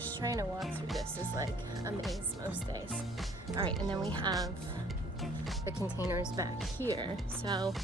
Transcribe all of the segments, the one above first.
gosh, trying to walk through this is like a maze most days. All right, and then we have the containers back here. So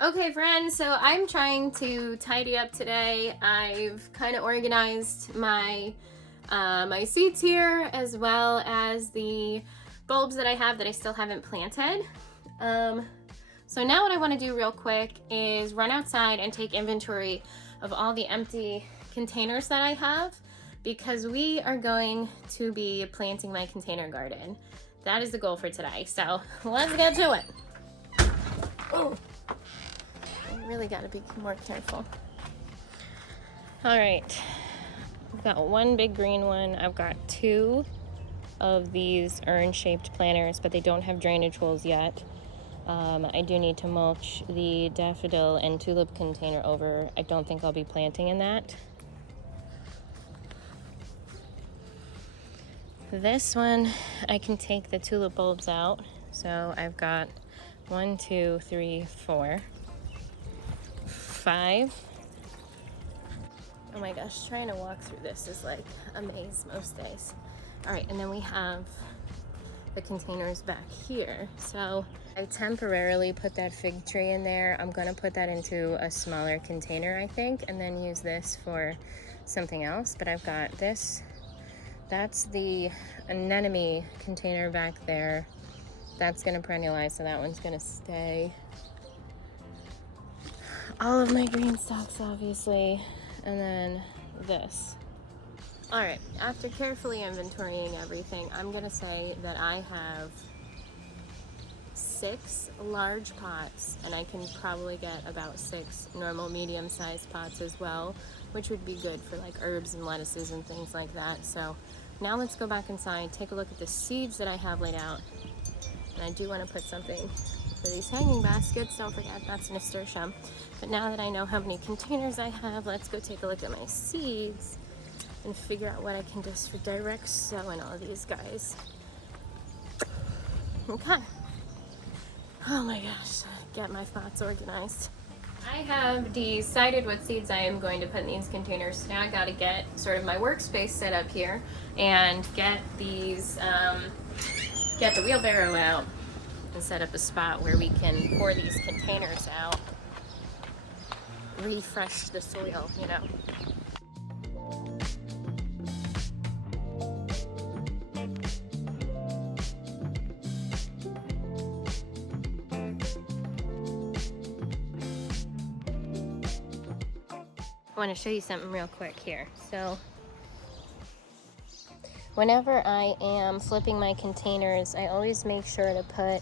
okay friends, so I'm trying to tidy up today. I've kind of organized my my seeds here, as well as the bulbs that I have that I still haven't planted. So now what I want to do real quick is run outside and take inventory of all the empty containers that I have, because we are going to be planting my container garden. That is the goal for today. So let's get to it. Oh, I really got to be more careful. All right, I've got one big green one. I've got two of these urn-shaped planters, but they don't have drainage holes yet. I do need to mulch the daffodil and tulip container over. I don't think I'll be planting in that. This one, I can take the tulip bulbs out. So I've got 1, 2, 3, 4, 5. Oh my gosh, trying to walk through this is like a maze most days. All right, and then we have the containers back here. So I temporarily put that fig tree in there. I'm gonna put that into a smaller container, I think, and then use this for something else. But I've got this. That's the anemone container back there. That's gonna perennialize, so that one's gonna stay. All of my green stalks, obviously, and then this. All right, after carefully inventorying everything, I'm gonna say that I have 6 large pots, and I can probably get about 6 normal medium-sized pots as well, which would be good for like herbs and lettuces and things like that. So now let's go back inside, take a look at the seeds that I have laid out. And I do want to put something for these hanging baskets. Don't forget, that's nasturtium. But now that I know how many containers I have, let's go take a look at my seeds and figure out what I can do for direct sow in all of these guys. Okay. Oh my gosh, get my pots organized. I have decided what seeds I am going to put in these containers. Now I gotta get sort of my workspace set up here and get these, get the wheelbarrow out and set up a spot where we can pour these containers out. Refresh the soil, you know. I want to show you something real quick here. So whenever I am flipping my containers, I always make sure to put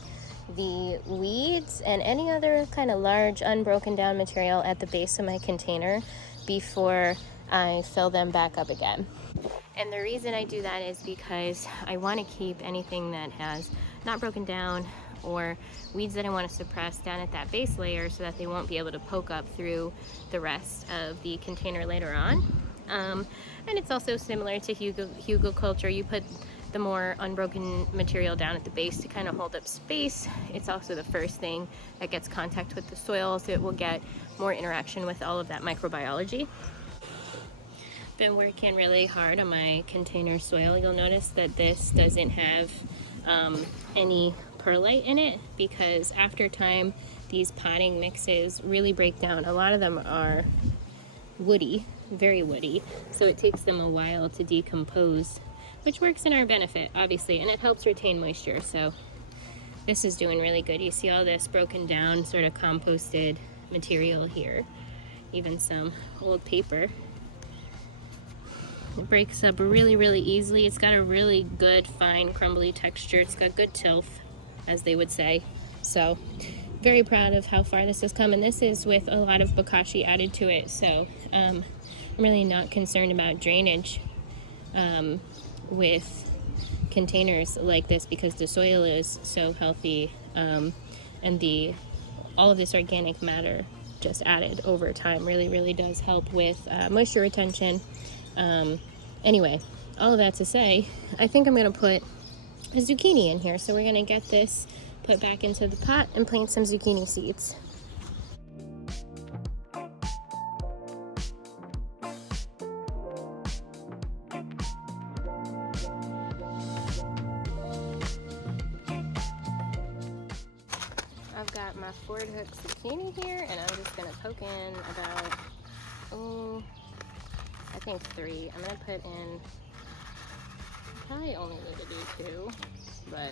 the weeds and any other kind of large unbroken down material at the base of my container before I fill them back up again. And the reason I do that is because I want to keep anything that has not broken down or weeds that I want to suppress down at that base layer so that they won't be able to poke up through the rest of the container later on. And it's also similar to hugelkultur. You put the more unbroken material down at the base to kind of hold up space. It's also the first thing that gets contact with the soil, so it will get more interaction with all of that microbiology. Been working really hard on my container soil. You'll notice that this doesn't have any perlite in it, because after time these potting mixes really break down. A lot of them are woody, very woody, so it takes them a while to decompose, which works in our benefit, obviously, and it helps retain moisture. So this is doing really good. You see all this broken down sort of composted material here, even some old paper. It breaks up really, really easily. It's got a really good, fine, crumbly texture. It's got good tilth, as they would say. So very proud of how far this has come, and this is with a lot of bokashi added to it. So I'm really not concerned about drainage with containers like this, because the soil is so healthy, and all of this organic matter just added over time really does help with moisture retention. Anyway, all of that to say, I think I'm going to put a zucchini in here. So we're going to get this put back into the pot and plant some zucchini seeds. board hook zucchini here, and I'm just gonna poke in about, I think 3. I'm gonna put in, probably only need to do 2, but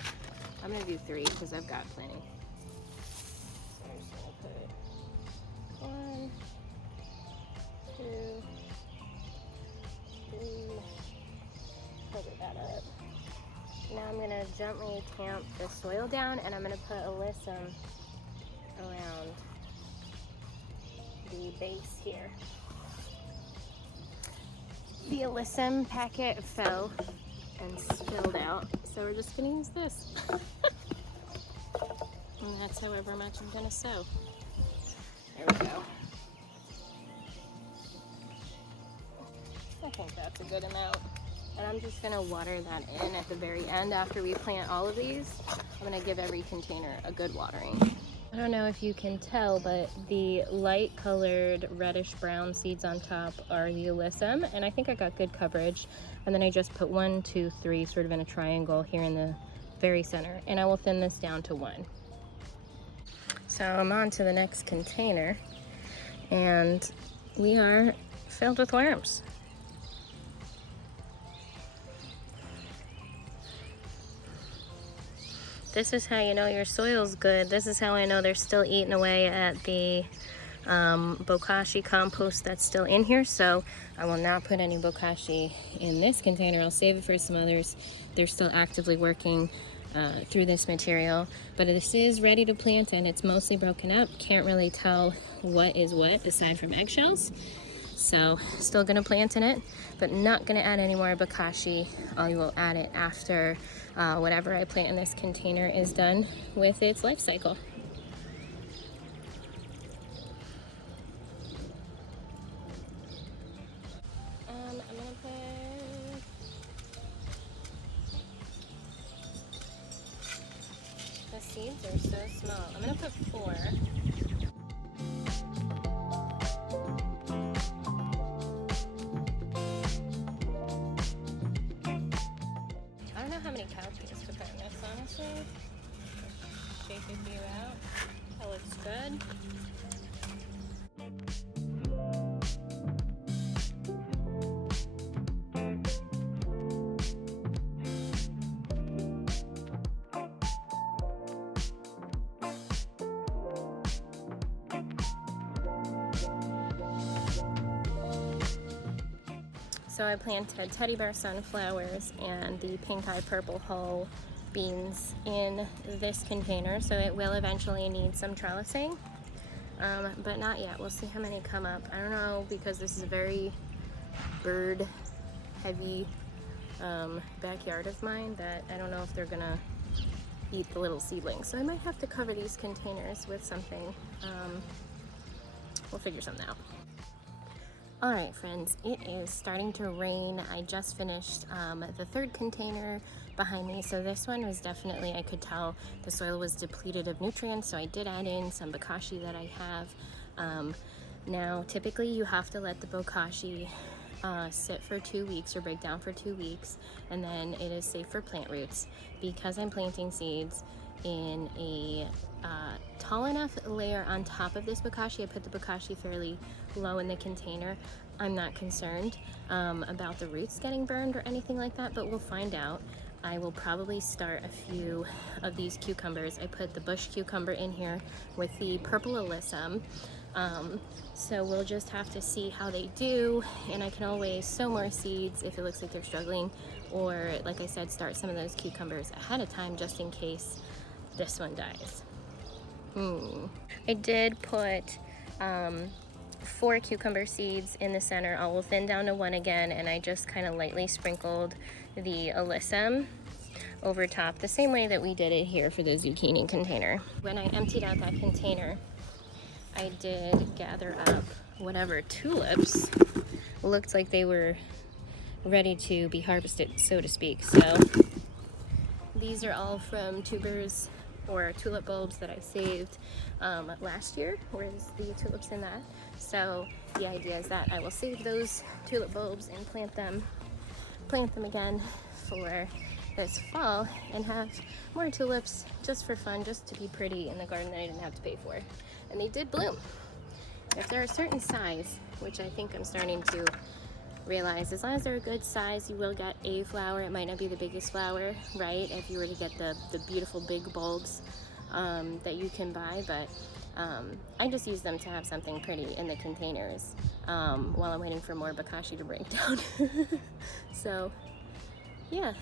I'm gonna do 3 because I've got plenty. So I'm just gonna put 1, 2, 3, cover that up. Now I'm gonna gently tamp the soil down, and I'm gonna put alyssum around the base here. The alyssum packet fell and spilled out, so we're just gonna use this. And that's however much I'm gonna sow. There we go. I think that's a good amount. And I'm just gonna water that in at the very end after we plant all of these. I'm gonna give every container a good watering. I don't know if you can tell, but the light colored reddish brown seeds on top are the alyssum, and I think I got good coverage. And then I just put 1, 2, 3 sort of in a triangle here in the very center, and I will thin this down to 1. So I'm on to the next container, and we are filled with worms. This is how you know your soil's good. This is how I know they're still eating away at the bokashi compost that's still in here. So I will not put any bokashi in this container. I'll save it for some others. They're still actively working through this material. But this is ready to plant, and it's mostly broken up. Can't really tell what is what aside from eggshells. So still gonna plant in it, but not gonna add any more bokashi. I will add it after whatever I plant in this container is done with its life cycle. I'm gonna put, the seeds are so small. I'm gonna put 4. I don't know how many cowpeas to put in this, honestly. Shake a few out. That looks good. So I planted Teddybear sunflowers and the pinkeye purple hull beans in this container, so it will eventually need some trellising, but not yet. We'll see how many come up. I don't know, because this is a very bird heavy backyard of mine, that I don't know if they're gonna eat the little seedlings, so I might have to cover these containers with something. We'll figure something out. All right, friends, it is starting to rain. I just finished the 3rd container behind me, so this one was definitely, I could tell the soil was depleted of nutrients, so I did add in some bokashi that I have. Now, typically you have to let the bokashi sit for 2 weeks or break down for 2 weeks, and then it is safe for plant roots. Because I'm planting seeds in a tall enough layer on top of this bokashi, I put the bokashi fairly low in the container. I'm not concerned about the roots getting burned or anything like that, but we'll find out. I will probably start a few of these cucumbers. I put the bush cucumber in here with the purple alyssum. So we'll just have to see how they do, and I can always sow more seeds if it looks like they're struggling, or like I said, start some of those cucumbers ahead of time just in case this one dies. I did put 4 cucumber seeds in the center. I will thin down to 1 again, and I just kind of lightly sprinkled the alyssum over top, the same way that we did it here for the zucchini container. When I emptied out that container, I did gather up whatever tulips looked like they were ready to be harvested, so to speak. So these are all from tubers or tulip bulbs that I saved last year. Where's the tulips in that? So the idea is that I will save those tulip bulbs and plant them again for this fall and have more tulips just for fun, just to be pretty in the garden that I didn't have to pay for. And they did bloom. If they're a certain size, which I think I'm starting to realize, as long as they're a good size, you will get a flower. It might not be the biggest flower, right, if you were to get the beautiful big bulbs that you can buy, but I just use them to have something pretty in the containers while I'm waiting for more bokashi to break down. So yeah,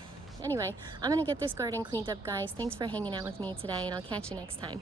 anyway, I'm gonna get this garden cleaned up, guys. Thanks for hanging out with me today, and I'll catch you next time.